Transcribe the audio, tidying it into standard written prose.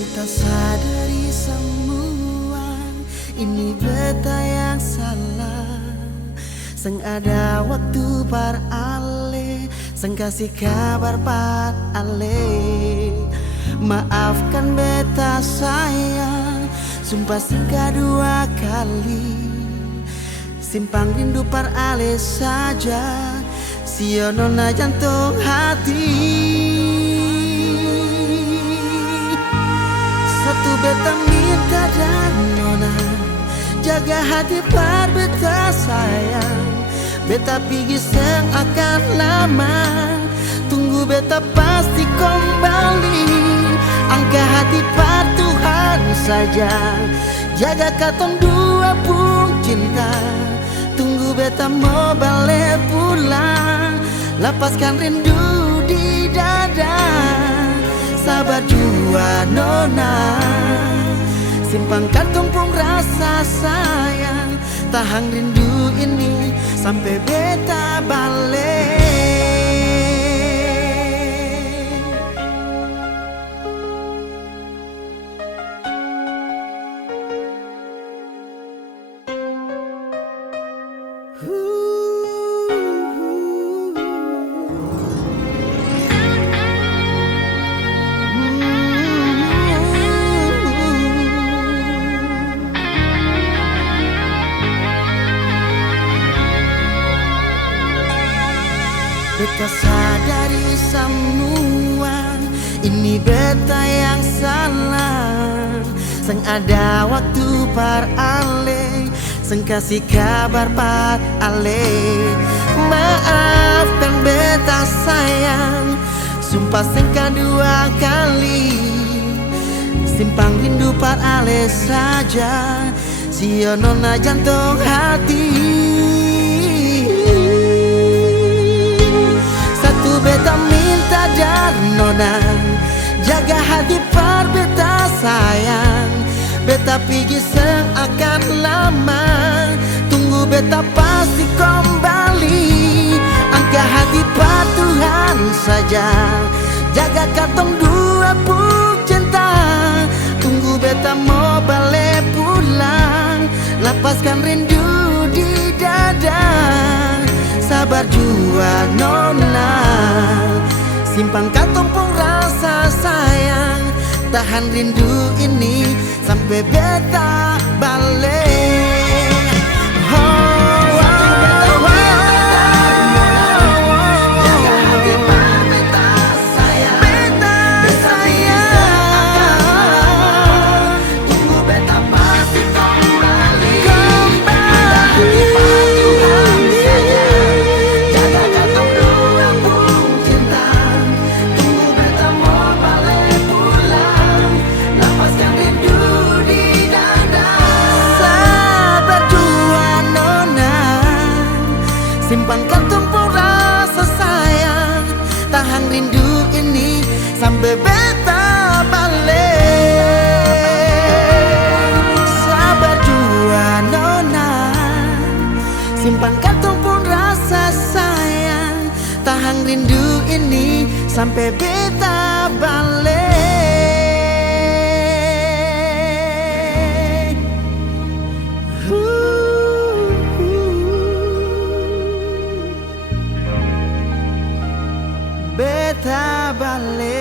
Beta sadari semua ini beta yang salah. Seng ada waktu par ale, seng kasih kabar par ale. Maafkan beta sayang, sumpah seng kedua kali. Simpang rindu par ale saja, sionona jantung hati. Satu beta minta dan nona, jaga hati par beta sayang. Beta pergi seng akan lama, tunggu beta pasti kembali. Angka hati par Tuhan saja, jaga katong dua pun cinta. Tunggu beta mau balik pulang, lepaskan rindu di dada. Sabar jua nona, simpang kantong pun rasa sayang. Tahan rindu ini sampai beta balik. Beta sadari semua ini beta yang salah. Seng ada waktu par ale, seng kasih kabar par ale. Maafkan beta sayang, sumpah seng kedua kali. Simpang rindu par ale saja, sionona jantung hati. Beta minta dari nona, jaga hati par beta sayang. Beta pergi seng akan lama, tunggu beta pasti kembali. Angka hati par Tuhan saja, jaga katong dua pun cinta. Tunggu beta mau balik pulang, lepaskan rindu di dada. Sabar jua nona, simpang katong pun rasa sayang. Tahan rindu ini sampai beta balik. Simpan kantong pun rasa sayang. Tahan rindu ini sampai beta balik. Sabar jua nona, simpan kantong pun rasa sayang. Tahan rindu ini sampai beta balik. Beta balik.